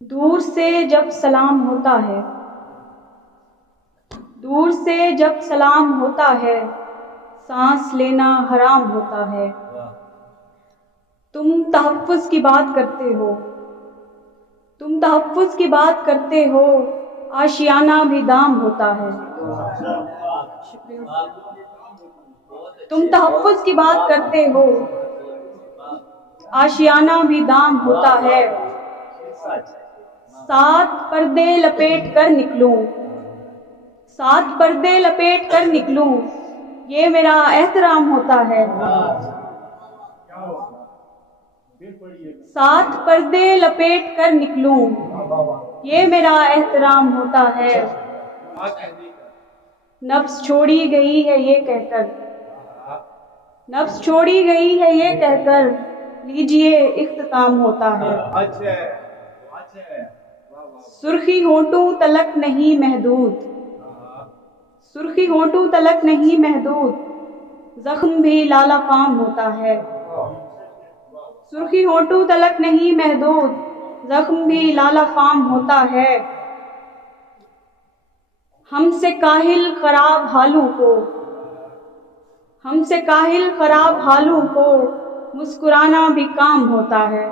دور سے جب سلام ہوتا ہے، دور سے جب سلام ہوتا ہے، سانس لینا حرام ہوتا ہے۔ تم تحفظ کی بات کرتے ہو، تم تحفظ کی بات کرتے ہو، آشیانہ بھی دام ہوتا ہے۔ تم تحفظ کی بات کرتے ہو، آشیانہ بھی دام ہوتا ہے۔ 7 پردے لپیٹ کر نکلوں، 7 پردے لپیٹ کر نکلوں، یہ میرا احترام ہوتا ہے۔ 7 پردے لپیٹ کر نکلوں، یہ میرا احترام ہوتا ہے۔ نفس چھوڑی گئی ہے یہ کہہ کر، نفس چھوڑی گئی ہے یہ کہہ کر، لیجئے اختتام ہوتا ہے۔ سرخی ہونٹوں تلک نہیں محدود، سرخی ہونٹوں تلک نہیں محدود، زخم بھی لالا فام ہوتا ہے۔ سرخی ہونٹوں تلک نہیں محدود، زخم بھی لالا فام ہوتا ہے۔ ہم سے کاہل خراب حالوں کو، ہم سے کاہل خراب حالوں کو، مسکرانا بھی کام ہوتا ہے۔